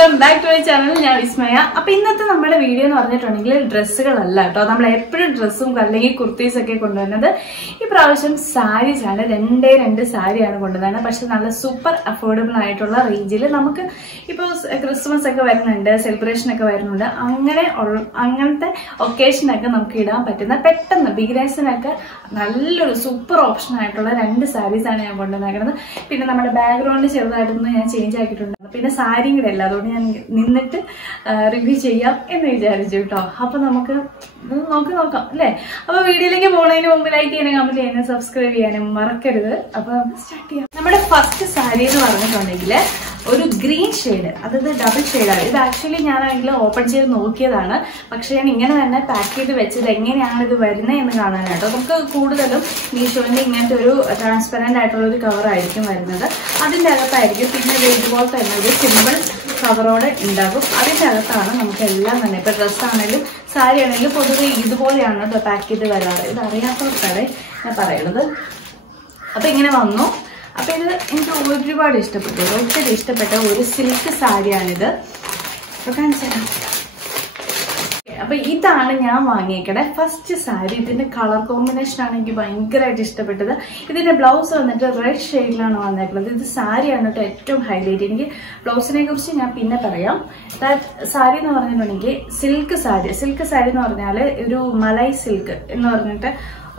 Welcome back to my channel. ഞാൻ വിസ്മയ. അപ്പൊ ഇന്നത്തെ നമ്മുടെ വീഡിയോ എന്ന് പറഞ്ഞിട്ടുണ്ടെങ്കിൽ ഡ്രസ്സുകളല്ല കേട്ടോ. നമ്മൾ എപ്പോഴും ഡ്രസ്സും അല്ലെങ്കിൽ കുർത്തീസ് ഒക്കെ കൊണ്ടുവരുന്നത്. ഈ പ്രാവശ്യം സാരീസ് ആണ്. രണ്ട് സാരിയാണ് കൊണ്ടുവരുന്നത്. പക്ഷെ നല്ല സൂപ്പർ അഫോർഡബിൾ ആയിട്ടുള്ള റേഞ്ചിൽ നമുക്ക് ഇപ്പോൾ ക്രിസ്മസ് ഒക്കെ വരുന്നുണ്ട്, സെലിബ്രേഷൻ ഒക്കെ വരുന്നുണ്ട്. അങ്ങനത്തെ ഒക്കേഷനൊക്കെ നമുക്ക് ഇടാൻ പറ്റുന്ന പെട്ടെന്ന് ബിഗിനേഴ്സിനൊക്കെ നല്ലൊരു സൂപ്പർ ഓപ്ഷൻ ആയിട്ടുള്ള 2 സാരീസാണ് ഞാൻ കൊണ്ടുവന്നേക്കുന്നത്. പിന്നെ നമ്മുടെ ബാക്ക്ഗ്രൗണ്ട് ചെറുതായിട്ടൊന്ന് ഞാൻ ചേഞ്ച് ആക്കിയിട്ടുണ്ട്. പിന്നെ സാരിയും കൂടെ അല്ല, അതുകൊണ്ട് ഞാൻ നിന്നിട്ട് റിവ്യൂ ചെയ്യാം എന്ന് വിചാരിച്ചു കേട്ടോ. അപ്പൊ നമുക്ക് നോക്കാം അല്ലേ. അപ്പൊ വീഡിയോയിലേക്ക് പോകുന്നതിന് മുമ്പ് ലൈക്ക് ചെയ്യാനും കമന്റ് ചെയ്യാനും സബ്സ്ക്രൈബ് ചെയ്യാനും മറക്കരുത്. അപ്പൊ സ്റ്റാർട്ട് ചെയ്യാം. നമ്മുടെ ഫസ്റ്റ് സാരി എന്ന് പറഞ്ഞിട്ടുണ്ടെങ്കിൽ ഒരു ഗ്രീൻ ഷെയ്ഡ്, അതായത് ഡബിൾ ഷെയ്ഡാണ്. ഇത് ആക്ച്വലി ഞാനാണെങ്കിൽ ഓപ്പൺ ചെയ്ത് നോക്കിയതാണ്. പക്ഷെ ഞാൻ ഇങ്ങനെ തന്നെ പാക്ക് ചെയ്ത് വെച്ചത് എങ്ങനെയാണ് ഇത് വരുന്നത് എന്ന് കാണാനായിട്ടോ. നമുക്ക് കൂടുതലും മീഷോന്റെ ഇങ്ങനത്തെ ഒരു ട്രാൻസ്പെറന്റ് ആയിട്ടുള്ള ഒരു കവർ ആയിരിക്കും വരുന്നത്. അതിന്റെ അകത്തായിരിക്കും പിന്നെ ഇതുപോലെ തന്നെ ഒരു സിമ്പിൾ കവറോടെ ഉണ്ടാകും. അതിന്റെ അകത്താണ് നമുക്ക് എല്ലാം തന്നെ, ഇപ്പൊ ഡ്രസ്സാണെങ്കിലും സാരി ആണെങ്കിലും പൊതുവെ ഇതുപോലെയാണ് കേട്ടോ പാക്ക് ചെയ്ത് വരാറ്. ഇത് അറിയാത്തവർക്കാണ് ഞാൻ പറയുന്നത്. അപ്പൊ ഇങ്ങനെ വന്നു. അപ്പൊ ഇത് എനിക്ക് ഒരുപാട് ഇഷ്ടപ്പെട്ടു, ഒത്തിരി ഇഷ്ടപ്പെട്ട ഒരു സിൽക്ക് സാരിയാണിത്. അപ്പൊ കാണിച്ചാൽ അപ്പൊ ഇതാണ് ഞാൻ വാങ്ങിയേക്കണേ ഫസ്റ്റ് സാരി. ഇതിന്റെ കളർ കോമ്പിനേഷൻ ആണ് എനിക്ക് ഭയങ്കരമായിട്ട് ഇഷ്ടപ്പെട്ടത്. ഇതിന്റെ ബ്ലൗസ് വന്നിട്ട് റെഡ് ഷെയ്ഡിലാണ് വന്നേക്കുന്നത്. ഇത് സാരിയാണ് കേട്ടോ ഏറ്റവും ഹൈലൈറ്റ്. എനിക്ക് ബ്ലൗസിനെ കുറിച്ച് ഞാൻ പിന്നെ പറയാം. സാരി എന്ന് പറഞ്ഞിട്ടുണ്ടെങ്കിൽ സിൽക്ക് സാരി എന്ന് പറഞ്ഞാല് ഒരു മലൈ സിൽക്ക് എന്ന് പറഞ്ഞിട്ട്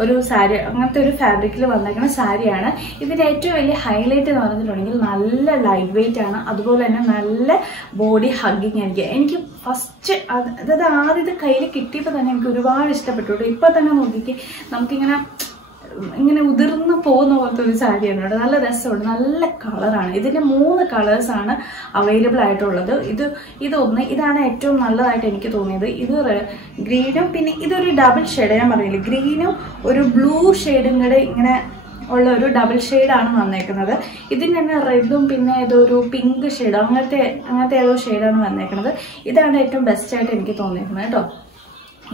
ഒരു സാരി, അങ്ങനത്തെ ഒരു ഫാബ്രിക്കിൽ വന്നേക്കുന്ന സാരിയാണ്. ഇതിന്റെ ഏറ്റവും വലിയ ഹൈലൈറ്റ് എന്ന് പറഞ്ഞിട്ടുണ്ടെങ്കിൽ നല്ല ലൈറ്റ് വെയിറ്റ് ആണ്. അതുപോലെ തന്നെ നല്ല ബോഡി ഹഗ്ഗിങ് ആയിരിക്കും. എനിക്ക് ഫസ്റ്റ് അതായത് ആദ്യത്തെ കയ്യിൽ കിട്ടിയപ്പോൾ തന്നെ എനിക്ക് ഒരുപാട് ഇഷ്ടപ്പെട്ടു. ഇപ്പൊ തന്നെ നോക്കിക്ക് ഇങ്ങനെ ഉതിർന്നു പോകുന്ന പോലത്തെ ഒരു സാരിയാണ് കേട്ടോ. നല്ല രസമുണ്ട്, നല്ല കളറാണ്. ഇതിന്റെ 3 കളേഴ്സാണ് അവൈലബിൾ ആയിട്ടുള്ളത്. ഇതാണ് ഏറ്റവും നല്ലതായിട്ട് എനിക്ക് തോന്നിയത്. ഇത് ഗ്രീനും പിന്നെ ഇതൊരു ഡബിൾ ഷെയ്ഡ്, ഞാൻ പറഞ്ഞില്ലേ, ഗ്രീനും ഒരു ബ്ലൂ ഷെയ്ഡും കൂടെ ഇങ്ങനെ ഉള്ള ഒരു ഡബിൾ ഷെയ്ഡാണ് വന്നേക്കുന്നത്. ഇതിന് തന്നെ റെഡും പിന്നെ ഏതോ ഒരു പിങ്ക് ഷെയ്ഡ് അങ്ങനത്തെ ഏതോ ഷെയ്ഡാണ് വന്നേക്കുന്നത്. ഇതാണ് ഏറ്റവും ബെസ്റ്റ് ആയിട്ട് എനിക്ക് തോന്നിയിരിക്കുന്നത് കേട്ടോ.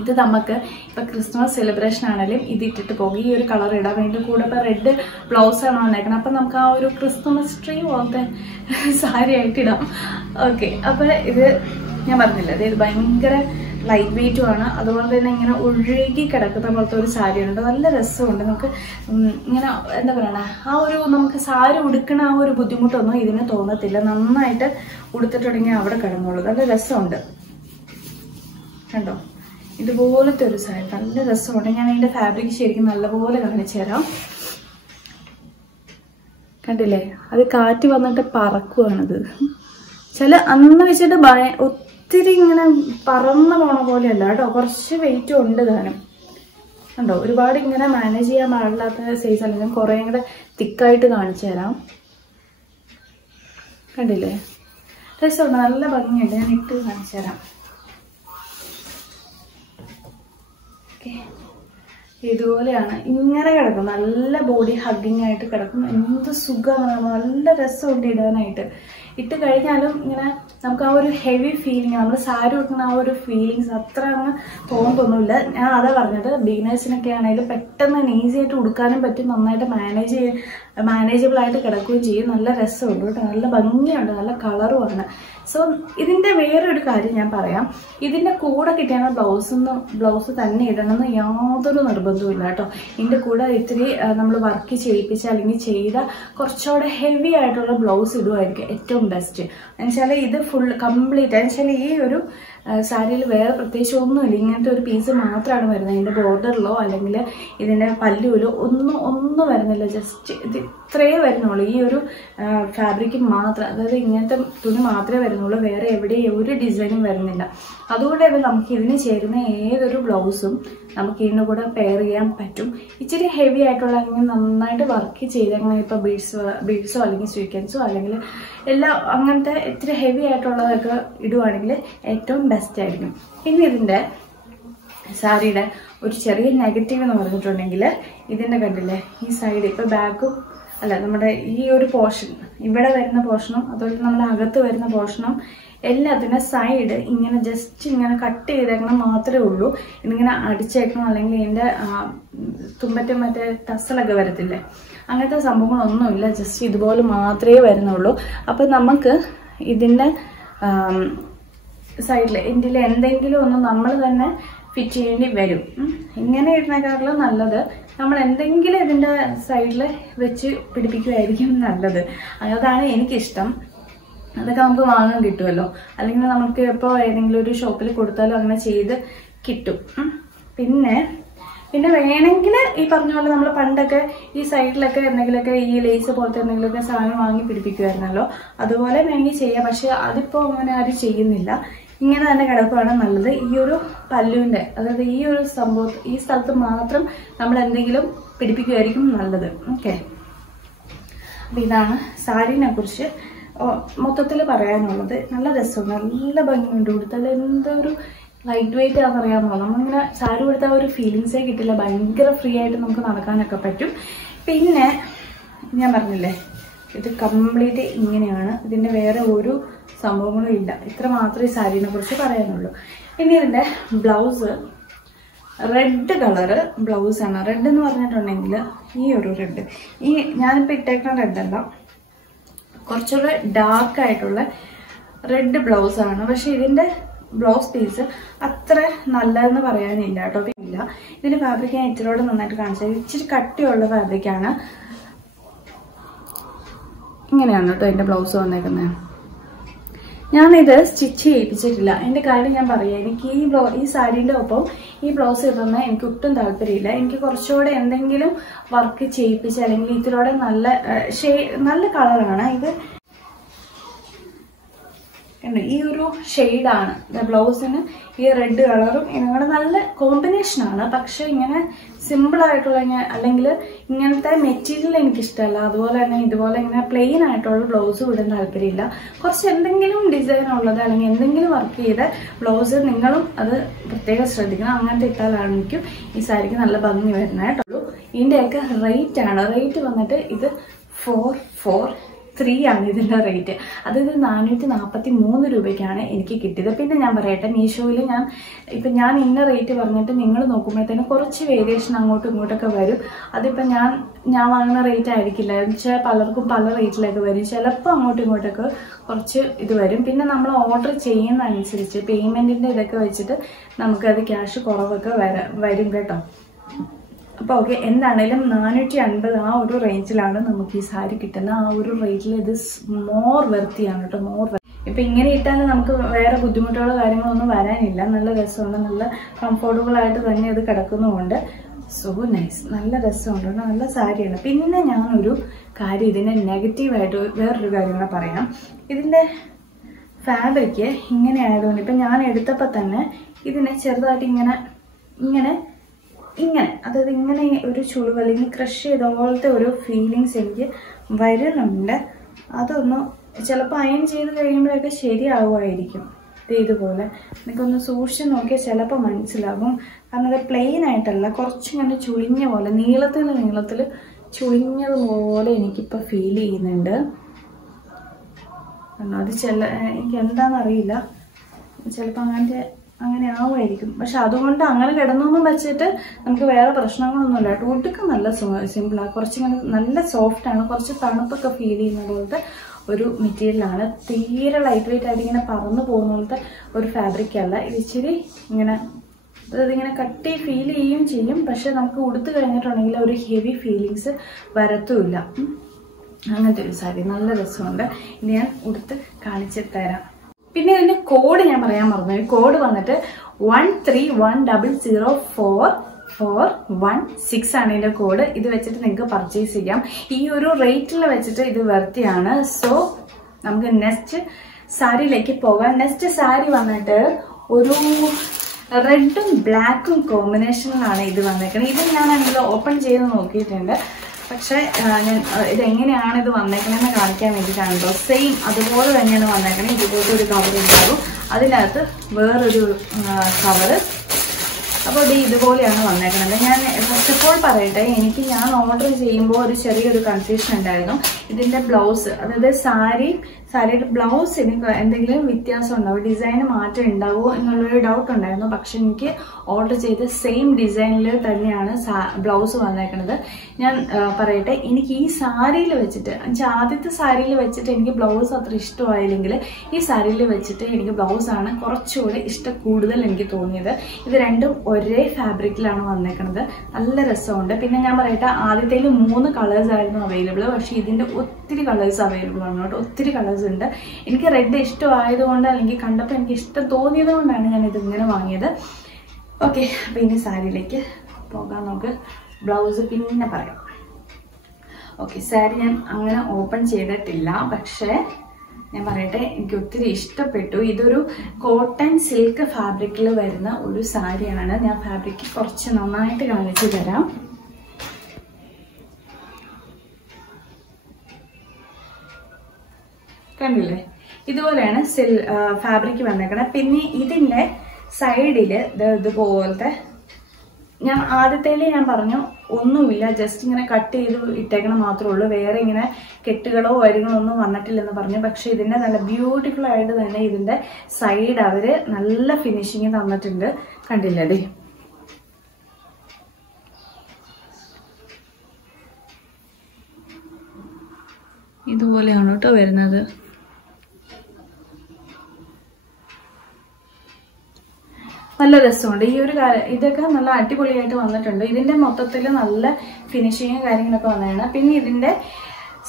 ഇത് നമുക്ക് ഇപ്പൊ ക്രിസ്മസ് സെലിബ്രേഷൻ ആണെങ്കിലും ഇത് ഇട്ടിട്ട് പോകും. ഈ ഒരു കളർ ഇടാൻ വേണ്ടി കൂടെ ഇപ്പൊ റെഡ് ബ്ലൗസ് ആണ് വന്നേക്കുന്നത്. അപ്പൊ നമുക്ക് ആ ഒരു ക്രിസ്മസ് ട്രീ പോലത്തെ സാരി ആയിട്ട് ഇടാം. ഓക്കെ, അപ്പൊ ഇത് ഞാൻ പറഞ്ഞില്ല, ഇത് ഭയങ്കര ലൈറ്റ് വെയിറ്റും ആണ്. അതുപോലെ തന്നെ ഇങ്ങനെ ഒഴുകി കിടക്കുന്ന പോലത്തെ ഒരു സാരിയുണ്ട്. നല്ല രസമുണ്ട്. നമുക്ക് ഇങ്ങനെ എന്താ പറയണ, ആ ഒരു നമുക്ക് സാരി ഉടുക്കണ ആ ഒരു ബുദ്ധിമുട്ടൊന്നും ഇതിന് തോന്നത്തില്ല. നന്നായിട്ട് ഉടുത്തിട്ടുണ്ടെങ്കിൽ അവിടെ കിടന്നോളൂ. നല്ല രസമുണ്ട് കണ്ടോ. ഇതുപോലത്തെ ഒരു സാരി നല്ല രസമുണ്ട്. ഞാൻ ഇതിന്റെ ഫാബ്രിക് ശരിക്കും നല്ലപോലെ കാണിച്ചു തരാം. കണ്ടില്ലേ, അത് കാറ്റ് വന്നിട്ട് പറക്കുവാണിത്. അന്ന് വെച്ചിട്ട് ഒത്തിരി ഇങ്ങനെ പറന്ന് പോണ പോലെയല്ല കേട്ടോ. കുറച്ച് വെയിറ്റും ഉണ്ട് താനും കണ്ടോ. ഒരുപാട് ഇങ്ങനെ മാനേജ് ചെയ്യാൻ പാടില്ലാത്ത സൈസ് അല്ല. ഞാൻ കുറേ കൂടെ തിക്കായിട്ട് കാണിച്ചു തരാം. കണ്ടില്ലേ, രസമുണ്ട്, നല്ല ഭംഗിയുണ്ട്. ഞാൻ ഇട്ട് കാണിച്ചു തരാം. ഇതുപോലെയാണ് ഇങ്ങനെ കിടക്കും. നല്ല ബോഡി ഹഗ്ഗിങ് ആയിട്ട് കിടക്കും. എന്ത് സുഖമാണ്, നല്ല രസമുണ്ട് ഇടാനായിട്ട്. ഇട്ട് കഴിഞ്ഞാലും ഇങ്ങനെ നമുക്ക് ആ ഒരു ഹെവി ഫീലിംഗ്, നമ്മൾ സാരി ഉടുക്കുന്ന ആ ഒരു ഫീലിങ്സ് അത്ര അങ്ങ് തോന്നത്തൊന്നുമില്ല. ഞാൻ അതാ പറഞ്ഞത്, ബിഗിനേഴ്സിനൊക്കെ ആണെങ്കിലും പെട്ടെന്ന് തന്നെ ഈസി ആയിട്ട് ഉടുക്കാനും പറ്റും. നന്നായിട്ട് മാനേജബിൾ ആയിട്ട് കിടക്കുകയും ചെയ്യും. നല്ല രസമുണ്ട് കേട്ടോ, നല്ല ഭംഗിയുണ്ട്, നല്ല കളറുമാണ്. സോ ഇതിന്റെ വേറൊരു കാര്യം ഞാൻ പറയാം. ഇതിന്റെ കൂടെ കിട്ടിയാണ് ബ്ലൗസ് തന്നെ ഇടണമെന്ന് യാതൊരു നിർബന്ധവും ഇല്ല കേട്ടോ. ഇതിന്റെ കൂടെ ഇത്തിരി നമ്മൾ വർക്ക് ചെയ്യിപ്പിച്ച അല്ലെങ്കിൽ ചെയ്ത കുറച്ചുകൂടെ ഹെവി ആയിട്ടുള്ള ബ്ലൗസ് ഇടുമായിരിക്കും ഏറ്റവും ബെസ്റ്റ്. എന്നുവെച്ചാൽ ഇത് ഫുൾ കംപ്ലീറ്റ് എന്നുവെച്ചാൽ ഈ ഒരു സാരിയിൽ വേറെ പ്രത്യേകിച്ച് ഒന്നുമില്ല. ഇങ്ങനത്തെ ഒരു പീസ് മാത്രമാണ് വരുന്നത്. ഇതിന്റെ ബോർഡറിലോ അല്ലെങ്കിൽ ഇതിന്റെ പല്ലുവിലോ ഒന്നും വരുന്നില്ല. ജസ്റ്റ് ഇത് ഇത്രയേ വരുന്നുള്ളൂ. ഈ ഒരു ഫാബ്രിക് മാത്രം, അതായത് ഇങ്ങനത്തെ തുണി മാത്രമേ വരുന്നുള്ളൂ. വേറെ എവിടെയും ഒരു ഡിസൈനും വരുന്നില്ല. അതുകൊണ്ട് തന്നെ നമുക്ക് ഇതിന് ചേരുന്ന ഏതൊരു ബ്ലൗസും നമുക്ക് ഇതിൻ്റെ കൂടെ പെയർ ചെയ്യാൻ പറ്റും. ഇച്ചിരി ഹെവി ആയിട്ടുള്ള അല്ലെങ്കിൽ നന്നായിട്ട് വർക്ക് ചെയ്തങ്ങനെ ഇപ്പോൾ ബീഡ്സോ അല്ലെങ്കിൽ സ്വീക്കൻസോ അല്ലെങ്കിൽ എല്ലാം അങ്ങനത്തെ ഇത്തിരി ഹെവി ആയിട്ടുള്ളതൊക്കെ ഇടുവാണെങ്കിൽ ഏറ്റവും ബെസ്റ്റ് ആയിരിക്കും. പിന്നെ ഇതിൻ്റെ സാരിയുടെ ഒരു ചെറിയ നെഗറ്റീവ് എന്ന് പറഞ്ഞിട്ടുണ്ടെങ്കിൽ ഇതിൻ്റെ കണ്ടില്ലേ, ഈ സൈഡ് ഇപ്പോൾ ബാക്കും അല്ല, നമ്മുടെ ഈ ഒരു പോർഷൻ ഇവിടെ വരുന്ന പോർഷനും അതുപോലെ നമ്മുടെ അകത്ത് വരുന്ന പോർഷനും എല്ലാത്തിൻ്റെ സൈഡ് ഇങ്ങനെ ജസ്റ്റ് ഇങ്ങനെ കട്ട് ചെയ്തേക്കണം മാത്രമേ ഉള്ളൂ. ഇതിങ്ങനെ അടിച്ചേക്കണം അല്ലെങ്കിൽ ഇതിൻ്റെ തുമ്പറ്റും മറ്റേ ടസലൊക്കെ വരത്തില്ലേ, അങ്ങനത്തെ സംഭവങ്ങളൊന്നുമില്ല. ജസ്റ്റ് ഇതുപോലെ മാത്രമേ വരുന്നുള്ളൂ. അപ്പം നമുക്ക് ഇതിൻ്റെ സൈഡിൽ ഇതിൽ എന്തെങ്കിലും ഒന്ന് നമ്മൾ തന്നെ ഫിറ്റ് ചെയ്യേണ്ടി വരും. ഇങ്ങനെ ഇടുന്നേക്കാളും നല്ലത് നമ്മൾ എന്തെങ്കിലും ഇതിൻ്റെ സൈഡിൽ വെച്ച് പിടിപ്പിക്കുകയായിരിക്കും നല്ലത്. അതാണ് എനിക്കിഷ്ടം. അതൊക്കെ നമുക്ക് വാങ്ങാൻ കിട്ടുമല്ലോ, അല്ലെങ്കിൽ നമുക്ക് ഇപ്പോൾ ഏതെങ്കിലും ഒരു ഷോപ്പിൽ കൊടുത്താലും അങ്ങനെ ചെയ്ത് കിട്ടും. പിന്നെ വേണമെങ്കിൽ ഈ പറഞ്ഞ പോലെ നമ്മൾ പണ്ടൊക്കെ ഈ സൈഡിലൊക്കെ എന്തെങ്കിലുമൊക്കെ ഈ ലേസ് പോലത്തെ എന്തെങ്കിലുമൊക്കെ സാധനം വാങ്ങി പിടിപ്പിക്കുമായിരുന്നല്ലോ, അതുപോലെ വേണമെങ്കിൽ ചെയ്യാം. പക്ഷെ അതിപ്പോൾ അങ്ങനെ ആരും ചെയ്യുന്നില്ല. ഇങ്ങനെ തന്നെ കിടക്കുകയാണ് നല്ലത്. ഈ ഒരു പല്ലുവിൻ്റെ, അതായത് ഈ ഒരു ഈ സ്ഥലത്ത് മാത്രം നമ്മൾ എന്തെങ്കിലും പിടിപ്പിക്കുകയായിരിക്കും നല്ലത്. ഓക്കെ, അപ്പം ഇതാണ് സാരീനെ കുറിച്ച് മൊത്തത്തിൽ പറയാനുള്ളത്. നല്ല രസമുണ്ട്, നല്ല ഭംഗിയുണ്ട്. കൊടുത്താൽ എന്തൊരു ലൈറ്റ് വെയിറ്റ് ആണെന്ന് അറിയാമോ. നമ്മളിങ്ങനെ സാരി കൊടുത്താൽ ഒരു ഫീലിങ്സേ കിട്ടില്ല. ഭയങ്കര ഫ്രീ ആയിട്ട് നമുക്ക് നടക്കാനൊക്കെ പറ്റും. പിന്നെ ഞാൻ പറഞ്ഞില്ലേ, ഇത് കംപ്ലീറ്റ് ഇങ്ങനെയാണ്. ഇതിൻ്റെ വേറെ ഒരു സംഭവങ്ങളും ഇല്ല. ഇത്ര മാത്രമേ ഈ സാരീനെ കുറിച്ച് പറയാനുള്ളൂ. ഇനി ഇതിൻ്റെ ബ്ലൗസ് റെഡ് കളറ് ബ്ലൗസാണ്. റെഡ് എന്ന് പറഞ്ഞിട്ടുണ്ടെങ്കിൽ ഈ ഒരു റെഡ്, ഈ ഞാനിപ്പോൾ ഇട്ടേക്കുന്ന റെഡല്ല, കുറച്ചുകൂടെ ഡാർക്കായിട്ടുള്ള റെഡ് ബ്ലൗസാണ്. പക്ഷെ ഇതിൻ്റെ ബ്ലൗസ് പീസ് അത്ര നല്ലതെന്ന് പറയാനില്ല കേട്ടോ. ഇല്ല, ഇതിൻ്റെ ഫാബ്രിക് ഞാൻ ഇച്ചിരിയോടെ നന്നായിട്ട് കാണിച്ചത്. ഇച്ചിരി കട്ടിയുള്ള ഫാബ്രിക്കാണ്. ഇങ്ങനെയാണ് കേട്ടോ എൻ്റെ ബ്ലൗസ് വന്നേക്കുന്നത്. ഞാനിത് സ്റ്റിച്ച് ചെയ്യിപ്പിച്ചിട്ടില്ല. എൻ്റെ കാര്യം ഞാൻ പറയാം, എനിക്ക് ഈ സാരീൻ്റെ ഒപ്പം ഈ ബ്ലൗസ് ഇടുന്ന എനിക്ക് ഒട്ടും താല്പര്യമില്ല. എനിക്ക് കുറച്ചുകൂടെ എന്തെങ്കിലും വർക്ക് ചെയ്യിപ്പിച്ച്, അല്ലെങ്കിൽ ഇതിലൂടെ നല്ല കളറാണ് ഇത്. ഈ ഒരു ഷെയ്ഡാണ് ബ്ലൗസിന്. ഈ റെഡ് കളറും ഇങ്ങനെ നല്ല കോമ്പിനേഷനാണ്. പക്ഷെ ഇങ്ങനെ സിമ്പിളായിട്ടുള്ള, അല്ലെങ്കിൽ ഇങ്ങനത്തെ മെറ്റീരിയൽ എനിക്കിഷ്ടമല്ല. അതുപോലെ തന്നെ ഇതുപോലെ ഇങ്ങനെ പ്ലെയിൻ ആയിട്ടുള്ള ബ്ലൗസ് ഇടാൻ താല്പര്യമില്ല. കുറച്ച് എന്തെങ്കിലും ഡിസൈൻ ഉള്ളത് അല്ലെങ്കിൽ എന്തെങ്കിലും വർക്ക് ചെയ്ത ബ്ലൗസ് നിങ്ങളും അത് പ്രത്യേകം ശ്രദ്ധിക്കണം. അങ്ങനത്തെ ഇട്ടാലാണെങ്കിലും ഈ സാരിക്ക് നല്ല ഭംഗി വരുന്നതായിട്ടുള്ളൂ. ഇതിൻ്റെയൊക്കെ റേറ്റ് ആണ്. റേറ്റ് വന്നിട്ട് ഇത് 443 ആണ് ഇതിൻ്റെ റേറ്റ്. അതായത് 443 രൂപയ്ക്കാണ് എനിക്ക് കിട്ടിയത്. പിന്നെ ഞാൻ പറയട്ടെ, മീഷോയിൽ ഞാൻ ഇന്ന റേറ്റ് പറഞ്ഞിട്ട് നിങ്ങൾ നോക്കുമ്പോഴത്തേനും കുറച്ച് വേരിയേഷൻ അങ്ങോട്ടും ഇങ്ങോട്ടൊക്കെ വരും. അതിപ്പോൾ ഞാൻ വാങ്ങുന്ന റേറ്റ് ആയിരിക്കില്ല. വെച്ചാൽ പലർക്കും പല റേറ്റിലൊക്കെ വരും. ചിലപ്പോൾ അങ്ങോട്ടും ഇങ്ങോട്ടൊക്കെ കുറച്ച് ഇത് വരും. പിന്നെ നമ്മൾ ഓർഡർ ചെയ്യുന്ന അനുസരിച്ച് പേയ്മെൻറ്റിൻ്റെ ഇതൊക്കെ വെച്ചിട്ട് നമുക്കത് ക്യാഷ് കുറവൊക്കെ വരും കേട്ടോ. അപ്പോൾ ഓക്കെ, എന്താണേലും 450 ആ ഒരു റേഞ്ചിലാണ് നമുക്ക് ഈ സാരി കിട്ടുന്നത്. ആ ഒരു റേറ്റിൽ ഇത് മോർ വെർത്തിയാണ് കേട്ടോ, മോർ. ഇപ്പം ഇങ്ങനെ ഇട്ടാൽ നമുക്ക് വേറെ ബുദ്ധിമുട്ടുകളോ കാര്യങ്ങളൊന്നും വരാനില്ല. നല്ല രസമുണ്ട്, നല്ല കംഫോർട്ടബിൾ ആയിട്ട് തന്നെ ഇത് കിടക്കുന്നുമുണ്ട്. സോ നൈസ്, നല്ല രസമുണ്ട്, നല്ല സാരിയാണ്. പിന്നെ ഞാനൊരു കാര്യം, ഇതിൻ്റെ നെഗറ്റീവായിട്ട് വേറൊരു കാര്യം കൂടെ പറയാം. ഇതിൻ്റെ ഫാബ്രിക്ക് ഇങ്ങനെ ആയതുകൊണ്ട് ഇപ്പം ഞാൻ എടുത്തപ്പോൾ തന്നെ ഇതിനെ ചെറുതായിട്ട് ഇങ്ങനെ അതായത് ഇങ്ങനെ ഒരു ചുളിവ് അല്ലെങ്കിൽ ക്രഷ് ചെയ്ത പോലത്തെ ഒരു ഫീലിങ്സ് എനിക്ക് വരുന്നുണ്ട്. അതൊന്ന് ചിലപ്പോൾ അയൺ ചെയ്ത് കഴിയുമ്പോഴൊക്കെ ശരിയാവുമായിരിക്കും. ഇതുപോലെ എനിക്കൊന്ന് സൂക്ഷിച്ച് നോക്കിയാൽ ചിലപ്പോൾ മനസ്സിലാകും. കാരണം അത് പ്ലെയിൻ ആയിട്ടല്ല, കുറച്ചിങ്ങനെ ചുളിഞ്ഞ പോലെ, നീളത്തിൽ ചുളിഞ്ഞതുപോലെ എനിക്കിപ്പോൾ ഫീൽ ചെയ്യുന്നുണ്ട്. അത് എനിക്ക് എന്താണെന്നറിയില്ല, ചിലപ്പോൾ അങ്ങനെ ആവുമായിരിക്കും. പക്ഷെ അതുകൊണ്ട് അങ്ങനെ കിടന്നൊന്നും വെച്ചിട്ട് നമുക്ക് വേറെ പ്രശ്നങ്ങളൊന്നുമില്ല. ഒട്ടുക്ക് നല്ല സിമ്പിളാണ്, കുറച്ചിങ്ങനെ നല്ല സോഫ്റ്റാണ്, കുറച്ച് തണുപ്പൊക്കെ ഫീൽ ചെയ്യുന്ന പോലത്തെ ഒരു മെറ്റീരിയലാണ്. തീരെ ലൈറ്റ് വെയിറ്റ് ആയിട്ട് ഇങ്ങനെ പറന്നു പോകുന്ന പോലത്തെ ഒരു ഫാബ്രിക് അല്ല. ഇത് ഇച്ചിരി ഇതിങ്ങനെ കട്ടി ഫീൽ ചെയ്യുകയും ചെയ്യും. പക്ഷെ നമുക്ക് ഉടുത്ത് കഴിഞ്ഞിട്ടുണ്ടെങ്കിൽ ഒരു ഹെവി ഫീലിങ്സ് വരത്തുമില്ല. അങ്ങനത്തെ ഒരു സാരി നല്ല രസമുണ്ട്. ഇനി ഞാൻ ഉടുത്ത് കാണിച്ചു തരാം. പിന്നെ ഇതിന്റെ കോഡ് ഞാൻ പറയാൻ മറന്നു. കോഡ് വന്നിട്ട് 13100416 ആണ് ഇതിന്റെ കോഡ്. ഇത് വെച്ചിട്ട് നിങ്ങൾക്ക് പർച്ചേസ് ചെയ്യാം. ഈ ഒരു റേറ്റിൽ വെച്ചിട്ട് ഇത് വെർത്തിയാണ്. സോ നമുക്ക് നെക്സ്റ്റ് സാരിയിലേക്ക് പോകാം. നെക്സ്റ്റ് സാരി വന്നിട്ട് ഒരു റെഡും ബ്ലാക്കും കോമ്പിനേഷനിലാണ് ഇത് വന്നേക്കുന്നത്. ഇത് ഞാൻ അങ്ങനെ ഓപ്പൺ ചെയ്ത് നോക്കിയിട്ടുണ്ട്. പക്ഷെ ഞാൻ ഇതെങ്ങനെയാണ് ഇത് വന്നേക്കണെന്ന് കാണിക്കാൻ വേണ്ടിയിട്ടാണ് കേട്ടോ. സെയിം അതുപോലെ തന്നെയാണ് വന്നേക്കണേ. ഇതുപോലത്തെ ഒരു കവർ ഉണ്ടാകും, അതിനകത്ത് വേറൊരു കവറ്. അപ്പോൾ ഇതുപോലെയാണ് വന്നേക്കുന്നത്. ഞാൻ ഫസ്റ്റ് ഓഫ് ഓൾ പറയട്ടെ, ഞാൻ ഓർഡർ ചെയ്യുമ്പോൾ ഒരു ചെറിയൊരു കൺഫ്യൂഷൻ ഉണ്ടായിരുന്നു. ഇതിൻ്റെ ബ്ലൗസ്, അതായത് സാരിയുടെ ബ്ലൗസിന് എന്തെങ്കിലും വ്യത്യാസം ഉണ്ടാവും, ഡിസൈന് മാറ്റം ഉണ്ടാവുമോ എന്നുള്ളൊരു ഡൗട്ട് ഉണ്ടായിരുന്നു. പക്ഷെ എനിക്ക് ഓർഡർ ചെയ്ത സെയിം ഡിസൈനിൽ തന്നെയാണ് ബ്ലൗസ് വന്നേക്കുന്നത്. ഞാൻ പറയട്ടെ, എനിക്ക് ഈ സാരിയിൽ വെച്ചിട്ട് ആദ്യത്തെ സാരിയിൽ വെച്ചിട്ട് എനിക്ക് ബ്ലൗസ് അത്ര ഇഷ്ടമായില്ലെങ്കിൽ ഈ സാരിയിൽ വെച്ചിട്ട് എനിക്ക് ബ്ലൗസാണ് കുറച്ചുകൂടെ ഇഷ്ടം കൂടുതൽ എനിക്ക് തോന്നിയത്. ഇത് രണ്ടും ഒരേ ഫാബ്രിക്കിലാണ് വന്നേക്കുന്നത്. നല്ല രസമുണ്ട്. പിന്നെ ഞാൻ പറയട്ടെ, ആദ്യത്തേൽ 3 കളേഴ്സ് ആയിരുന്നു അവൈലബിൾ. പക്ഷെ ഇതിന്റെ ഒത്തിരി കളേഴ്സ് അവൈലബിൾ ആണ് കേട്ടോ. ഒത്തിരി കളേഴ്സ് ഉണ്ട്. എനിക്ക് റെഡ് ഇഷ്ടമായതുകൊണ്ട്, അല്ലെങ്കിൽ കണ്ടപ്പോൾ എനിക്ക് ഇഷ്ടം തോന്നിയത് കൊണ്ടാണ് ഞാൻ ഇത് ഇങ്ങനെ വാങ്ങിയത്. ഓക്കെ, അപ്പൊ ഇനി സാരിയിലേക്ക് പോകാം. നമുക്ക് ബ്ലൗസ് പിന്നെ പറയാം. ഓക്കെ, സാരി ഞാൻ അങ്ങനെ ഓപ്പൺ ചെയ്തിട്ടില്ല. പക്ഷെ ഞാൻ പറയട്ടെ, എനിക്ക് ഒത്തിരി ഇഷ്ടപ്പെട്ടു. ഇതൊരു കോട്ടൺ സിൽക്ക് ഫാബ്രിക്കിൽ വരുന്ന ഒരു സാരിയാണ്. ഞാൻ ഫാബ്രിക് കുറച്ച് നന്നായിട്ട് കാണിച്ചു തരാം. കണ്ടില്ലേ, ഇതുപോലെയാണ് ഫാബ്രിക് വന്നേക്കണത്. പിന്നെ ഇതിന്റെ സൈഡില് ഇതുപോലത്തെ, ഞാൻ ആദ്യത്തേല് ഞാൻ പറഞ്ഞു ഒന്നുമില്ല, ജസ്റ്റ് ഇങ്ങനെ കട്ട് ചെയ്ത് ഇട്ടേക്കണം മാത്രമേ ഉള്ളൂ, വേറെ ഇങ്ങനെ കെട്ടുകളോ വരികളോ ഒന്നും വന്നിട്ടില്ലെന്ന് പറഞ്ഞു. പക്ഷെ ഇതിന്റെ നല്ല ബ്യൂട്ടിഫുൾ ആയിട്ട് തന്നെ ഇതിന്റെ സൈഡ് അവര് നല്ല ഫിനിഷിങ് തന്നിട്ടുണ്ട്. കണ്ടില്ലേ, ഇതുപോലെയാണ് കേട്ടോ വരുന്നത്. നല്ല രസമുണ്ട്. ഈ ഒരു ഇതൊക്കെ നല്ല അടിപൊളിയായിട്ട് വന്നിട്ടുണ്ട്. ഇതിന്റെ മൊത്തത്തിൽ നല്ല ഫിനിഷിങ് കാര്യങ്ങളൊക്കെ വന്നതാണ്. പിന്നെ ഇതിന്റെ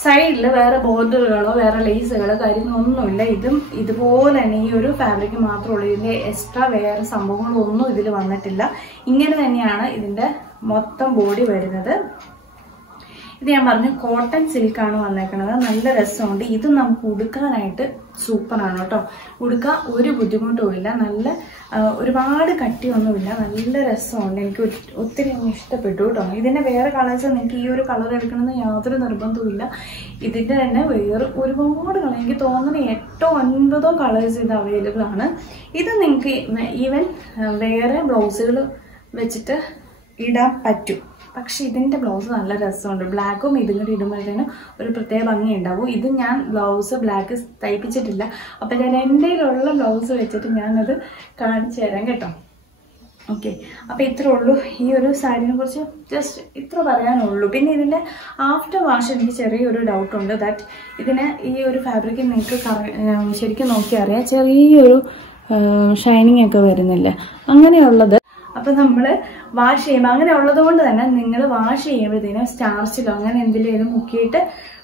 സൈഡിൽ വേറെ ബോർഡറുകളോ വേറെ ലേസുകളോ കാര്യങ്ങളൊന്നുമില്ല. ഇതും ഇതുപോലെ തന്നെ ഈ ഒരു ഫാബ്രിക് മാത്രമേ ഉള്ളൂ. ഇതിന്റെ എക്സ്ട്രാ വേറെ സംഭവങ്ങളൊന്നും ഇതിൽ വന്നിട്ടില്ല. ഇങ്ങനെ തന്നെയാണ് ഇതിന്റെ മൊത്തം ബോഡി വരുന്നത്. ഇത് ഞാൻ പറഞ്ഞു കോട്ടൺ സിൽക്കാണ് വന്നേക്കുന്നത്. നല്ല രസമുണ്ട്. ഇത് നമുക്ക് ഉടുക്കാനായിട്ട് സൂപ്പറാണ് കേട്ടോ. ഉടുക്കാൻ ഒരു ബുദ്ധിമുട്ടുമില്ല. നല്ല ഒരുപാട് കട്ടിയൊന്നുമില്ല. നല്ല രസമുണ്ട്. എനിക്ക് ഒത്തിരി ഇഷ്ടപ്പെട്ടു കേട്ടോ. ഇതിന്റെ വേറെ കളേഴ്സ് നിങ്ങൾക്ക് ഈ ഒരു കളർ എടുക്കണമെന്ന് യാതൊരു നിർബന്ധവുമില്ല. ഇതിന്റെ തന്നെ വേറെ ഒരുപാട് കളർ, എനിക്ക് തോന്നുന്നു 8ഓ 9ഓ കളേഴ്സ് ഇത് അവൈലബിൾ ആണ്. ഇത് നിങ്ങൾക്ക് ഈവൻ വേറെ ബ്ലൗസുകൾ വെച്ചിട്ട് ഇടാൻ പറ്റും. പക്ഷെ ഇതിന്റെ ബ്ലൗസ് നല്ല രസമുണ്ട്. ബ്ലാക്കും ഇതും കൂടി ഇടുമ്പോഴത്തേനും ഒരു പ്രത്യേക ഭംഗി ഉണ്ടാവും. ഇത് ഞാൻ ബ്ലൗസ് ബ്ലാക്ക് തയ്പ്പിച്ചിട്ടില്ല. അപ്പൊ ഞാൻ എൻ്റെ കയ്യിലുള്ള ബ്ലൗസ് വെച്ചിട്ട് ഞാനത് കാണിച്ചു തരാം കേട്ടോ. ഓക്കെ, അപ്പൊ ഇത്രേ ഉള്ളൂ. ഈ ഒരു സാരിനെ കുറിച്ച് ജസ്റ്റ് ഇത്ര പറയാനുള്ളൂ. പിന്നെ ഇതിന്റെ ആഫ്റ്റർ വാഷ് എനിക്ക് ചെറിയൊരു ഡൗട്ട് ഉണ്ട്. ദാറ്റ് ഇതിന് ഈ ഒരു ഫാബ്രിക് നിങ്ങൾക്ക് ശരിക്കും നോക്കി അറിയാം, ചെറിയൊരു ഷൈനിങ് ഒക്കെ വരുന്നില്ല. അങ്ങനെയുള്ളത് അപ്പൊ നമ്മള് വാഷ് ചെയ്യുമ്പോൾ അങ്ങനെ ഉള്ളത് കൊണ്ട് തന്നെ നിങ്ങൾ വാഷ് ചെയ്യുമ്പോഴത്തേനും സ്റ്റാർച്ചിലോ അങ്ങനെ എന്തെങ്കിലും മുക്കിയിട്ട്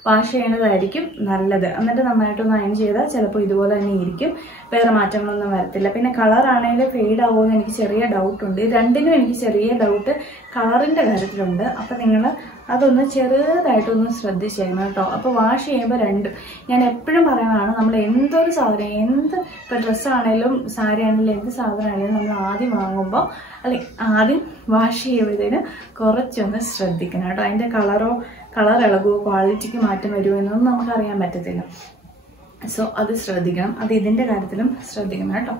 വാഷ് ചെയ്യണതായിരിക്കും നല്ലത്. എന്നിട്ട് നന്നായിട്ടൊന്ന് അയൺ ചെയ്താൽ ചിലപ്പോൾ ഇതുപോലെ തന്നെ ഇരിക്കും, വേറെ മാറ്റങ്ങളൊന്നും വരത്തില്ല. പിന്നെ കളർ ആണെങ്കിൽ ഫെയ്ഡ് ആവുമെന്ന് എനിക്ക് ചെറിയ ഡൗട്ട് ഉണ്ട്. രണ്ടിനും എനിക്ക് ചെറിയ ഡൗട്ട് കളറിന്റെ കാര്യത്തിലുണ്ട്. അപ്പൊ നിങ്ങൾ അതൊന്ന് ചെറുതായിട്ടൊന്ന് ശ്രദ്ധിച്ചേക്കണം കേട്ടോ. അപ്പൊ വാഷ് ചെയ്യുമ്പോൾ ഞാൻ എപ്പോഴും പറയുന്നതാണ്, നമ്മൾ എന്തൊരു സാധനം, ഇപ്പൊ ഡ്രസ്സാണേലും സാരി ആണെങ്കിലും എന്ത് സാധനം ആണെങ്കിലും നമ്മൾ ആദ്യം വാങ്ങുമ്പോൾ ആദ്യം വാഷ് ചെയ്യുമ്പോഴത്തേന് കുറച്ചൊന്ന് ശ്രദ്ധിക്കണം കേട്ടോ. അതിന്റെ കളർ ഇളകുമോ, ക്വാളിറ്റിക്ക് മാറ്റം വരുമോ എന്നൊന്നും നമുക്കറിയാൻ പറ്റത്തില്ല. സോ അത് ശ്രദ്ധിക്കണം. അത് ഇതിന്റെ കാര്യത്തിലും ശ്രദ്ധിക്കണം കേട്ടോ.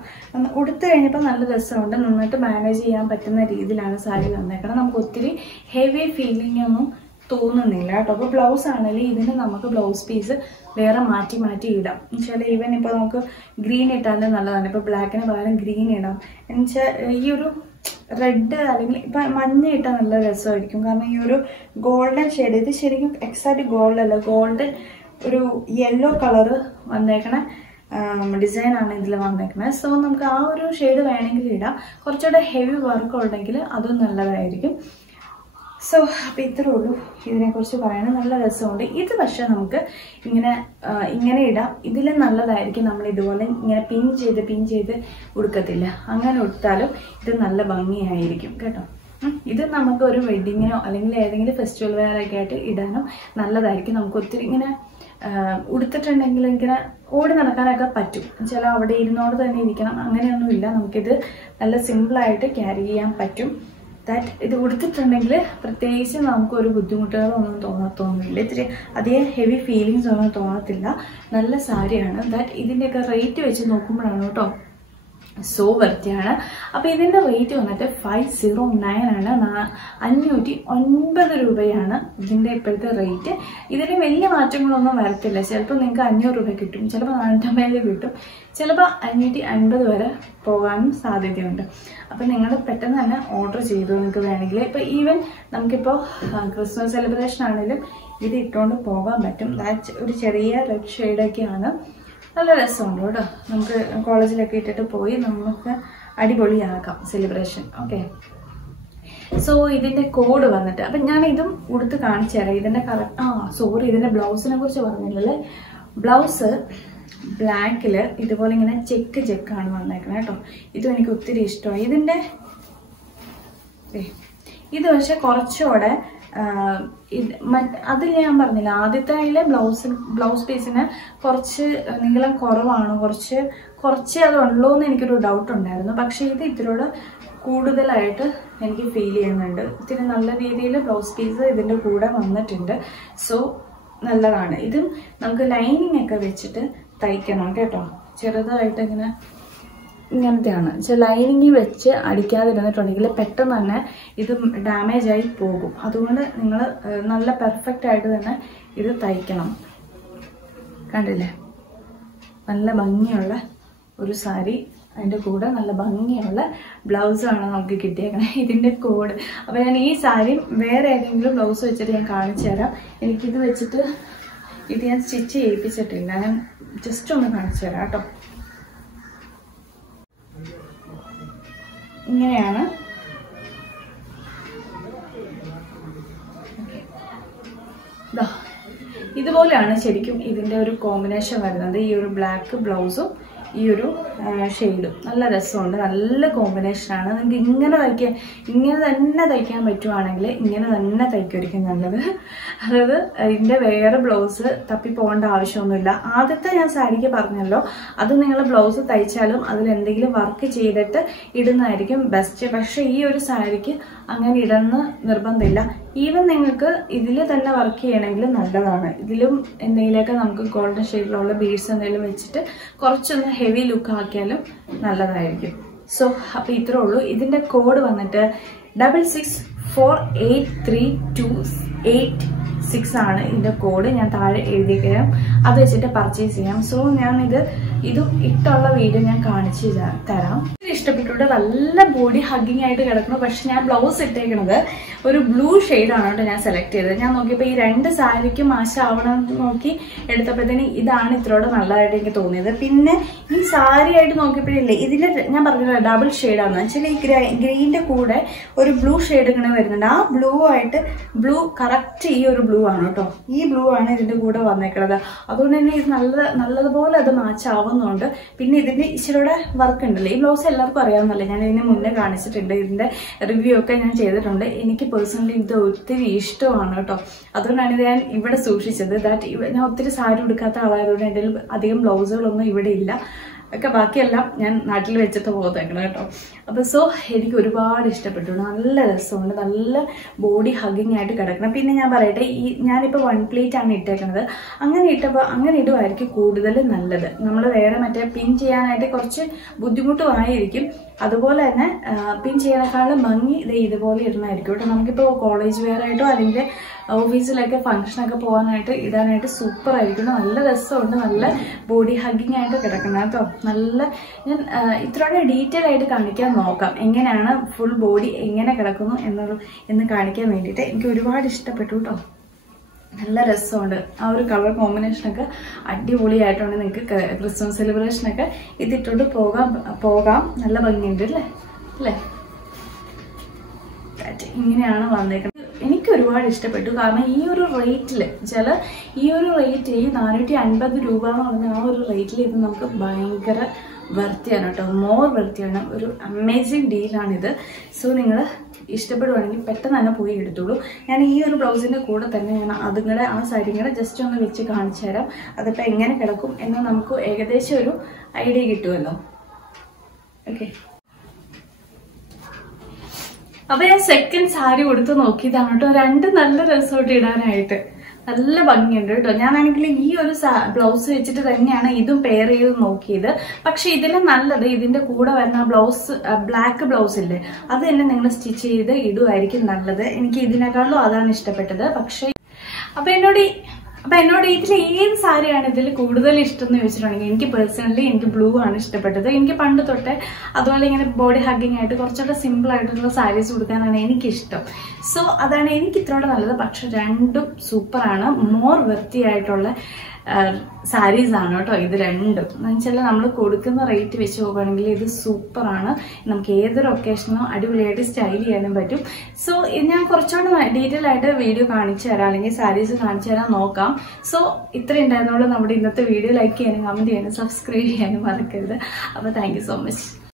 ഉടുത്തു കഴിഞ്ഞപ്പോൾ നല്ല രസമുണ്ട്. നന്നായിട്ട് മാനേജ് ചെയ്യാൻ പറ്റുന്ന രീതിയിലാണ് സാരി വന്നേക്കണം. നമുക്ക് ഒത്തിരി ഹെവി ഫീലിംഗ് ഒന്നും തോന്നുന്നില്ല കേട്ടോ. അപ്പോൾ ബ്ലൗസ് ആണെങ്കിൽ ഇതിന് നമുക്ക് ബ്ലൗസ് പീസ് വേറെ മാറ്റി ഇടാം. എന്നുവെച്ചാൽ ഈവൻ ഇപ്പോൾ നമുക്ക് ഗ്രീൻ ഇട്ടാലും നല്ലതാണ്. ഇപ്പോൾ ബ്ലാക്കിന് പകരം ഗ്രീൻ ഇടാം. എന്നുവെച്ചാൽ ഈ ഒരു റെഡ് അല്ലെങ്കിൽ ഇപ്പൊ മഞ്ഞ ഇട്ടാൽ നല്ല രസമായിരിക്കും. കാരണം ഈ ഒരു ഗോൾഡൻ ഷെയ്ഡ്, ഇത് ശരിക്കും എക്സാക്ട് ഗോൾഡ് അല്ല, ഗോൾഡൻ ഒരു യെല്ലോ കളറ് വന്നേക്കണ ഡിസൈനാണ് ഇതിൽ വന്നേക്കണത്. സോ നമുക്ക് ആ ഒരു ഷെയ്ഡ് വേണമെങ്കിൽ ഇടാം. കുറച്ചുകൂടെ ഹെവി വർക്ക് ഉണ്ടെങ്കിൽ അതും നല്ലതായിരിക്കും. സോ അപ്പൊ ഇത്രേ ഉള്ളൂ ഇതിനെക്കുറിച്ച് പറയാൻ. നല്ല രസമുണ്ട് ഇത്. പക്ഷെ നമുക്ക് ഇങ്ങനെ ഇടാം. ഇതിലും നല്ലതായിരിക്കും നമ്മൾ ഇതുപോലെ ഇങ്ങനെ പിൻ ചെയ്ത് ഉടുക്കത്തില്ല. അങ്ങനെ ഉടുത്താലും ഇത് നല്ല ഭംഗിയായിരിക്കും കേട്ടോ. ഇത് നമുക്ക് ഒരു വെഡിങ്ങിനോ അല്ലെങ്കിൽ ഏതെങ്കിലും ഫെസ്റ്റിവൽ വെയർ ഒക്കെ ആയിട്ട് ഇടാനോ നല്ലതായിരിക്കും. നമുക്ക് ഒത്തിരി ഇങ്ങനെ ഉടുത്തിട്ടുണ്ടെങ്കിൽ ഇങ്ങനെ ഓടി നടക്കാനൊക്കെ പറ്റും. ചില അവിടെ ഇരുന്നോട് തന്നെ ഇരിക്കണം അങ്ങനെയൊന്നുമില്ല. നമുക്കിത് നല്ല സിമ്പിളായിട്ട് ക്യാരി ചെയ്യാൻ പറ്റും. ഇത് ഉടുത്തിട്ടുണ്ടെങ്കിൽ പ്രത്യേകിച്ച് നമുക്കൊരു ബുദ്ധിമുട്ടുകളൊന്നും തോന്നത്തൊന്നുമില്ല. ഇത്തിരി അധികം ഹെവി ഫീലിങ്സ് ഒന്നും തോന്നത്തില്ല. നല്ല സാരിയാണ്. ഇതിൻ്റെയൊക്കെ റേറ്റ് വെച്ച് നോക്കുമ്പോഴാണ് കേട്ടോ സോ വൃത്തിയാണ്. അപ്പൊ ഇതിന്റെ റേറ്റ് വന്നിട്ട് 509 ആണ്. 509 രൂപയാണ് ഇതിന്റെ ഇപ്പോഴത്തെ റേറ്റ്. ഇതിന് വലിയ മാറ്റങ്ങളൊന്നും വരത്തില്ല. ചിലപ്പോൾ നിങ്ങൾക്ക് 500 രൂപ കിട്ടും, ചിലപ്പോൾ 450 കിട്ടും, ചിലപ്പോൾ 550 വരെ പോകാനും സാധ്യതയുണ്ട്. അപ്പൊ നിങ്ങൾ പെട്ടെന്ന് തന്നെ ഓർഡർ ചെയ്തു നിങ്ങൾക്ക് വേണമെങ്കിൽ. ഇപ്പൊ ഈവൻ നമുക്കിപ്പോൾ ക്രിസ്മസ് സെലിബ്രേഷൻ ആണെങ്കിലും ഇത് ഇട്ടുകൊണ്ട് പോകാൻ പറ്റും. ഒരു ചെറിയ റെഡ് ഷെയ്ഡൊക്കെയാണ്. നല്ല രസമുണ്ട് കേട്ടോ. നമുക്ക് കോളേജിലൊക്കെ ഇട്ടിട്ട് പോയി നമുക്ക് അടിപൊളിയാക്കാം സെലിബ്രേഷൻ. ഓക്കെ, സോ ഇതിന്റെ കോഡ് വന്നിട്ട് അപ്പൊ ഞാൻ ഇതും കൊടുത്ത് കാണിച്ചു തരാം. ഇതിന്റെ കളർ ഇതിന്റെ ബ്ലൗസിനെ കുറിച്ച് പറഞ്ഞില്ലല്ലേ. ബ്ലൗസ് ബ്ലാക്കില് ഇതുപോലെ ഇങ്ങനെ ചെക്കാണ് വന്നേക്കുന്നത് കേട്ടോ. ഇതും എനിക്ക് ഒത്തിരി ഇഷ്ടമായി. ഇതിന്റെ ഇത് പക്ഷെ കുറച്ചുകൂടെ അതിൽ ഞാൻ പറഞ്ഞില്ല, ആദ്യത്തെ അതിലെ ബ്ലൗസ് പീസിന് കുറച്ച് നീളം കുറവാണ്, കുറച്ച് അതുള്ളൂ എന്ന് എനിക്കൊരു ഡൗട്ട് ഉണ്ടായിരുന്നു. പക്ഷെ ഇത് ഇതിലൂടെ കൂടുതലായിട്ട് എനിക്ക് ഫീൽ ചെയ്യുന്നുണ്ട്. ഇത്തിരി നല്ല രീതിയിൽ ബ്ലൗസ് പീസ് ഇതിൻ്റെ കൂടെ വന്നിട്ടുണ്ട്. സോ നല്ലതാണ്. ഇതും നമുക്ക് ലൈനിങ് ഒക്കെ വെച്ചിട്ട് തയ്ക്കണം കേട്ടോ. ചെറുതായിട്ട് ഇങ്ങനത്തെയാണ്. ലൈനിങ് വെച്ച് അടിക്കാതിരുന്നിട്ടുണ്ടെങ്കിൽ പെട്ടെന്ന് തന്നെ ഇത് ഡാമേജ് ആയി പോകും. അതുകൊണ്ട് നിങ്ങൾ നല്ല പെർഫെക്റ്റ് ആയിട്ട് തന്നെ ഇത് തയ്ക്കണം. കണ്ടില്ലേ, നല്ല ഭംഗിയുള്ള ഒരു സാരി, അതിൻ്റെ കൂടെ നല്ല ഭംഗിയുള്ള ബ്ലൗസാണ് നമുക്ക് കിട്ടിയേക്കണേ. ഇതിൻ്റെ കോഡ് അപ്പോൾ ഞാൻ ഈ സാരി വേറെ ഏതെങ്കിലും ബ്ലൗസ് വെച്ചിട്ട് ഞാൻ കാണിച്ചു തരാം. എനിക്കിത് വെച്ചിട്ട് ഇത് ഞാൻ സ്റ്റിച്ച് ചെയ്യിപ്പിച്ചിട്ടില്ല, ഞാൻ ജസ്റ്റ് ഒന്ന് കാണിച്ചു തരാം കേട്ടോ. ഇങ്ങനെയാണ്. ഇതുപോലെയാണ് ശരിക്കും ഇതിന്റെ ഒരു കോമ്പിനേഷൻ വരുന്നത്. ഈ ഒരു ബ്ലാക്ക് ബ്ലൗസും ഈ ഒരു ഷെയ്ഡും നല്ല രസമുണ്ട്. നല്ല കോമ്പിനേഷനാണ്. നിങ്ങൾക്ക് ഇങ്ങനെ തന്നെ തയ്ക്കാൻ പറ്റുവാണെങ്കിൽ ഇങ്ങനെ തന്നെ തയ്ക്കുമായിരിക്കും നല്ലത്. അതായത് ഇതിന്റെ വേറെ ബ്ലൗസ് തപ്പി പോകേണ്ട ആവശ്യമൊന്നുമില്ല. ആദ്യത്തെ ഞാൻ സാരിക്ക് പറഞ്ഞല്ലോ, അത് നിങ്ങൾ ബ്ലൗസ് തയ്ച്ചാലും അതിൽ എന്തെങ്കിലും വർക്ക് ചെയ്തിട്ട് ഇടുന്നതായിരിക്കും ബെസ്റ്റ്. പക്ഷെ ഈ ഒരു സാരിക്ക് അങ്ങനെ ഇടുന്ന നിർബന്ധമില്ല. ഈവൻ നിങ്ങൾക്ക് ഇതിൽ തന്നെ വർക്ക് ചെയ്യണമെങ്കിൽ നല്ലതാണ്. ഇതിലും എന്തെങ്കിലുമൊക്കെ നമുക്ക് ഗോൾഡൻ ഷെയ്ഡിലുള്ള ബീഡ്സ് എന്തെങ്കിലും വെച്ചിട്ട് കുറച്ചൊന്ന് ഹെവി ലുക്ക് ആക്കിയാലും നല്ലതായിരിക്കും. സോ അപ്പൊ ഇത്രേ ഉള്ളൂ. ഇതിന്റെ കോഡ് വന്നിട്ട് 66483286 ആണ് ഇതിന്റെ കോഡ്. ഞാൻ താഴെ എഴുതിയേക്കാം, അത് വെച്ചിട്ട് പർച്ചേസ് ചെയ്യാം. സോ ഞാൻ ഇതും ഇട്ടുള്ള വീഡിയോ ഞാൻ കാണിച്ചു തരാം. ഇഷ്ടപ്പെട്ടിട്ട് നല്ല ബോഡി ഹഗ്ഗിങ് ആയിട്ട് കിടക്കുന്നു. പക്ഷെ ഞാൻ ബ്ലൗസ് ഇട്ടേക്കുന്നത് ഒരു ബ്ലൂ ഷെയ്ഡാണ് കേട്ടോ ഞാൻ സെലക്ട് ചെയ്തത്. ഞാൻ നോക്കിയപ്പോൾ ഈ രണ്ട് സാരിക്കും മാച്ചാവണം നോക്കി എടുത്തപ്പോഴത്തേന് ഇതാണ് ഇത്രയോടെ നല്ലതായിട്ട് എനിക്ക് തോന്നിയത്. പിന്നെ ഈ സാരി ആയിട്ട് നോക്കിയപ്പോഴില്ലേ, ഇതിന്റെ ഞാൻ പറഞ്ഞില്ല ഡബിൾ ഷെയ്ഡാണ്. ആക്ച്വലി ഈ ഗ്രീനിന്റെ കൂടെ ഒരു ബ്ലൂ ഷെയ്ഡ് ഇങ്ങനെ വരുന്നുണ്ട്. ആ ബ്ലൂ കറക്റ്റ് ഈ ഒരു ബ്ലൂ ആണ് കേട്ടോ. ഈ ബ്ലൂ ആണ് ഇതിന്റെ കൂടെ വന്നേക്കുന്നത്. അതുകൊണ്ട് തന്നെ ഇത് നല്ലതുപോലെ അത് മാച്ച് ആവുന്നുണ്ട്. പിന്നെ ഇതിന്റെ ഇച്ചിരിയുടെ വർക്ക് ഉണ്ടല്ലോ. ഈ ബ്ലൗസ് എല്ലാവർക്കും അറിയാവുന്നല്ലേ, ഞാൻ ഇതിന് മുന്നേ കാണിച്ചിട്ടുണ്ട്. ഇതിന്റെ റിവ്യൂ ഒക്കെ ഞാൻ ചെയ്തിട്ടുണ്ട്. എനിക്ക് പേഴ്സണലി ഇത് ഒത്തിരി ഇഷ്ടമാണ് കേട്ടോ. അതുകൊണ്ടാണ് ഇത് ഞാൻ ഇവിടെ സൂക്ഷിച്ചത്. ഞാൻ ഒത്തിരി സാരി എടുക്കാത്ത ആളായതുകൊണ്ട് എൻ്റെ അധികം ബ്ലൗസുകളൊന്നും ഇവിടെ ഇല്ല. ഒക്കെ ബാക്കിയെല്ലാം ഞാൻ നാട്ടിൽ വെച്ചിട്ട് പോകുന്നേക്കണം കേട്ടോ. അപ്പൊ സോ എനിക്ക് ഒരുപാട് ഇഷ്ടപ്പെട്ടു. നല്ല രസമുണ്ട്, നല്ല ബോഡി ഹഗ്ഗിങ് ആയിട്ട് കിടക്കണം. പിന്നെ ഞാൻ പറയട്ടെ, ഞാനിപ്പോൾ 1 പ്ലേറ്റ് ആണ് ഇട്ടേക്കുന്നത്. അങ്ങനെ ഇടുമായിരിക്കും കൂടുതൽ നല്ലത്. നമ്മൾ വേറെ മറ്റേ പിൻ ചെയ്യാനായിട്ട് കുറച്ച് ബുദ്ധിമുട്ടുമായിരിക്കും. അതുപോലെ തന്നെ പിൻ ചെയ്യാനേക്കാളും ഭംഗി ഇതുപോലെ ഇടണമായിരിക്കും കേട്ടോ. നമുക്കിപ്പോൾ കോളേജ് വെയർ ആയിട്ടോ അല്ലെങ്കിൽ ഓഫീസിലൊക്കെ ഫംഗ്ഷനൊക്കെ പോകാനായിട്ട് ഇടാനായിട്ട് സൂപ്പർ ആയിരിക്കും. നല്ല രസമുണ്ട്, നല്ല ബോഡി ഹഗ്ഗിങ് ആയിട്ട് കിടക്കണം കേട്ടോ. ഞാൻ ഇത്രയോടെ ഡീറ്റെയിൽ ആയിട്ട് കാണിക്കാൻ നോക്കാം, എങ്ങനെയാണ് ഫുൾ ബോഡി എങ്ങനെ കിടക്കുന്നു എന്ന് കാണിക്കാൻ വേണ്ടിയിട്ട്. എനിക്ക് ഒരുപാട് ഇഷ്ടപ്പെട്ടു കേട്ടോ. നല്ല രസമുണ്ട്. ആ ഒരു കളർ കോമ്പിനേഷനൊക്കെ അടിപൊളിയായിട്ടുണ്ട്. നിങ്ങൾക്ക് ക്രിസ്മസ് സെലിബ്രേഷനൊക്കെ ഇതിട്ടോട്ട് പോകാം. നല്ല ഭംഗിയുണ്ട് അല്ലേ. ഇങ്ങനെയാണ് വന്നേക്കുന്നത്. എനിക്ക് ഒരുപാട് ഇഷ്ടപ്പെട്ടു. കാരണം ഈ ഒരു റേറ്റിൽ ഈ 450 രൂപ എന്ന് പറഞ്ഞ ആ ഒരു റേറ്റിൽ ഇത് നമുക്ക് ഭയങ്കര വർത്തിയാണ് കേട്ടോ. മോർ വർത്തിയാണ്. ഒരു അമേസിങ് ഡീലാണിത്. സോ നിങ്ങൾ ഇഷ്ടപ്പെടുവാണെങ്കിൽ പെട്ടെന്ന് തന്നെ പോയി എടുത്തോളൂ. ഞാൻ ഈ ഒരു ബ്ലൗസിന്റെ കൂടെ തന്നെ ഞാൻ ആ സാരി കൂടെ ജസ്റ്റ് ഒന്ന് വെച്ച് കാണിച്ചു തരാം. അതിപ്പോൾ എങ്ങനെ കിടക്കും എന്ന് നമുക്ക് ഏകദേശം ഒരു ഐഡിയ കിട്ടുമല്ലോ. ഓക്കെ, അപ്പൊ ഞാൻ സെക്കൻഡ് സാരി കൊടുത്ത് നോക്കിയതാണ് കേട്ടോ. രണ്ട് നല്ല രസമായിട്ട് ഇടാനായിട്ട് നല്ല ഭംഗിയുണ്ട് കേട്ടോ. ഞാനാണെങ്കിൽ ഈ ഒരു ബ്ലൗസ് വെച്ചിട്ട് തന്നെയാണ് ഇതും പെയർ ചെയ്ത് നോക്കിയത്. പക്ഷെ ഇതിലും നല്ലത് ഇതിന്റെ കൂടെ വരുന്ന ബ്ലൗസ്, ബ്ലാക്ക് ബ്ലൗസ് ഇല്ലേ, അത് തന്നെ നിങ്ങൾ സ്റ്റിച്ച് ചെയ്ത് ഇടുമായിരിക്കും നല്ലത്. എനിക്ക് ഇതിനേക്കാളും അതാണ് ഇഷ്ടപ്പെട്ടത്. പക്ഷെ അപ്പൊ എന്നോട് ഇതിൽ ഏത് സാരിയാണ് ഇതിൽ കൂടുതൽ ഇഷ്ടം എന്ന് ചോദിച്ചിട്ടുണ്ടെങ്കിൽ എനിക്ക് പേഴ്സണലി എനിക്ക് ബ്ലൂ ആണ് ഇഷ്ടപ്പെട്ടത്. എനിക്ക് പണ്ട് തൊട്ടേ അതുപോലെ ഇങ്ങനെ ബോഡി ഹഗ്ഗിങ് ആയിട്ട് കുറച്ചുകൂടെ സിമ്പിൾ ആയിട്ടുള്ള സാരീസ് കൊടുക്കാനാണ് എനിക്കിഷ്ടം. സോ അതാണ് എനിക്ക് ഇത്രയോടെ നല്ലത്. പക്ഷെ രണ്ടും സൂപ്പറാണ്. മോർ വൃത്തിയായിട്ടുള്ള സാരീസ് ആണ് കേട്ടോ ഇത് രണ്ടും. എന്ന് വെച്ചാൽ നമ്മൾ കൊടുക്കുന്ന റേറ്റ് വെച്ച് നോക്കുകയാണെങ്കിൽ ഇത് സൂപ്പറാണ്. നമുക്ക് ഏതൊരു ഒക്കേഷനോ അടിപൊളിയായിട്ട് സ്റ്റൈൽ ചെയ്യാനും പറ്റും. സോ ഞാൻ കുറച്ചുകൂടെ ഡീറ്റെയിൽ ആയിട്ട് വീഡിയോ കാണിച്ചു തരാം, അല്ലെങ്കിൽ സാരീസ് കാണിച്ചു തരാൻ നോക്കാം. സോ ഇത്ര ഉണ്ടായിരുന്നുള്ളൂ നമ്മുടെ ഇന്നത്തെ വീഡിയോ. ലൈക്ക് ചെയ്യാനും കമന്റ് ചെയ്യാനും സബ്സ്ക്രൈബ് ചെയ്യാനും മറക്കരുത്. അപ്പോൾ താങ്ക് യു സോ മച്ച്.